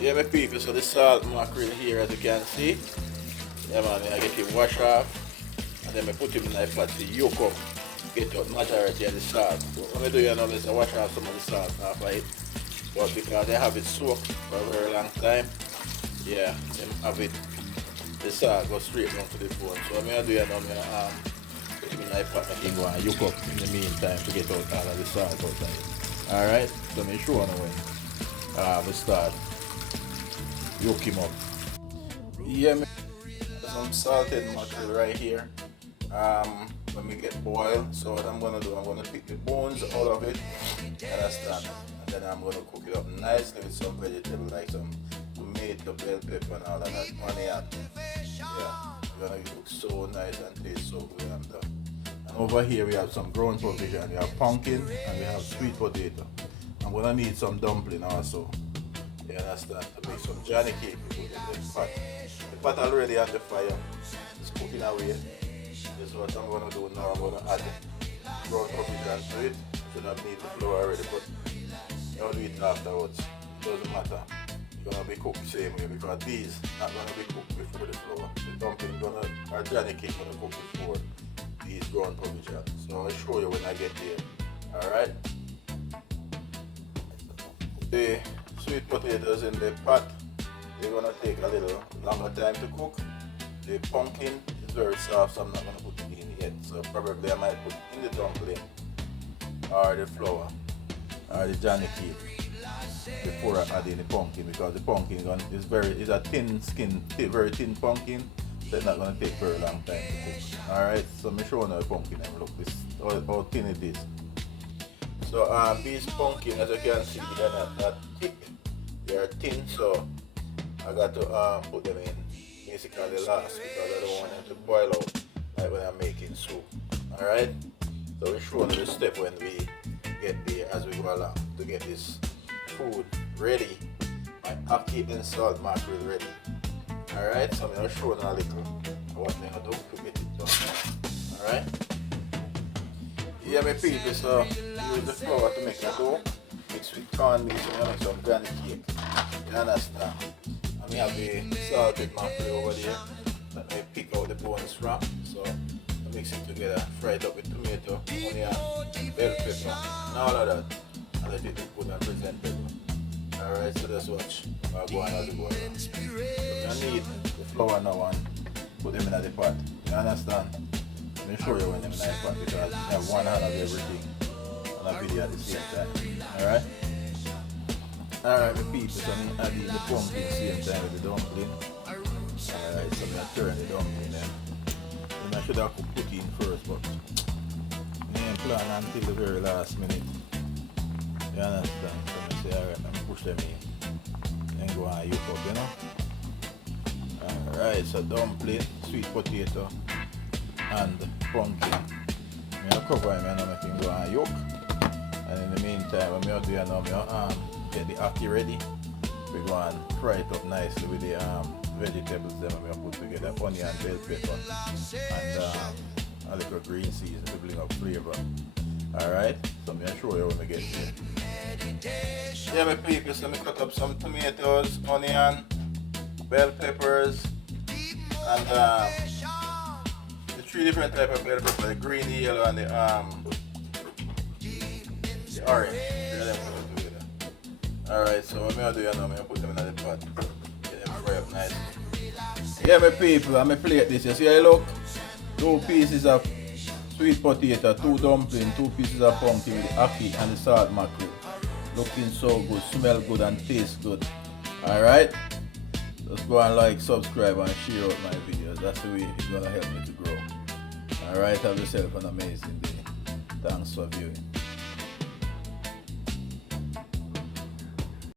Yeah, my people, so the salt mackerel here, as you can see. Yeah, man, I get him wash off, and then I put him in the pot to yolk up, get out majority of the salt. So what I do, you know, is I wash off some of the salt off of it, but because they have it soaked for a very long time, yeah, them have it, the salt go straight down to the bone. So what I do, you know, I put him in the pot and go and yolk up in the meantime to get out all of the salt outside. Alright, so I'm sure when we start yolk him up. Yeah, some salted mackerel right here. When we get boiled, so what I'm gonna do, I'm gonna pick the bones out of it, understand? And then I'm gonna cook it up nicely with some vegetables like some tomato, bell pepper, and all of that. Onion. Yeah, it's gonna look so nice and taste so good and done. And over here we have some ground provision. We have pumpkin and we have sweet potato. I'm gonna need some dumpling also. You understand? To make some Johnny cake we put in the pot. The pot already on the fire. It's cooking away. This is what I'm going to do now. I'm going to add ground provision to it. Should not need the flour already, but you'll do it afterwards. It doesn't matter. It's going to be cooked the same way because these not going to be cooked before the flour. The dumpling or Johnny cake going to cook before these ground provision. So I'll show you when I get there. Alright? The sweet potatoes in the pot, they're going to take a little longer time to cook. The pumpkin is very soft, so I'm not going to put it in yet. So probably I might put it in the dumpling or the flour or the Johnny cake before I add in the pumpkin, because the pumpkin is a thin skin, very thin pumpkin, so it's not going to take very long time to cook. Alright, so I'm showing you the pumpkin and look this how thin it is. So these pumpkin, as you can see, they are not thick, they are thin, so I got to put them in basically last because I don't want them to boil out like when I'm making soup. Alright? So we're showing you the step when we get there as we go along to get this food ready. My ackee and salt mackerel ready. Alright? So I'm going to show you a little what I'm going to do to get it done. Alright? Yeah, my people, so use the flour to make a dough. Mix with corn mix and make some Johnny cake. You understand? And we have the salted mackerel over there that I pick out the bones from. So I mix it together, fry it up with tomato, onion, bell pepper, and all of that. And let it be good and presentable. Alright, so just watch go on as we go along. So I need the flour now and put them in the pot. You understand? Let me show you when them in the pot because I have one hand of everything on a video at the same time. Alright? Alright, my people, so I'm adding the pumpkin same time with the dumpling. Alright, so I'm going to turn the dumpling then. Then I should have put in first, but I didn't plan until the very last minute. You understand? So I say, alright, I'm going to push them in. Then go and yolk up, you know? Alright, so dumpling, sweet potato, and pumpkin. I'm going to cover him and make him go and yolk. And in the meantime, I'm going to do get the ackee ready. We go and fry it up nicely with the vegetables that I'm going to put together, onion, bell pepper, and a little green season to bring up flavor. Alright, so I'm going to show you when we get there. Yeah, my people, so I cut up some tomatoes, onion, bell peppers, and the three different types of bell pepper, the green, the yellow, and the orange. Alright, so what I'm going to do now, I'm going to put them in the pot. Get them fry up nice. Yeah, my people, I'm going to plate this. You see how you look? 2 pieces of sweet potato, 2 dumplings, 2 pieces of pumpkin with the ackee and the salt mackerel. Looking so good, smell good and taste good. Alright? Just go and like, subscribe and share out my videos. That's the way it's going to help me to grow. Alright, have yourself an amazing day. Thanks for viewing.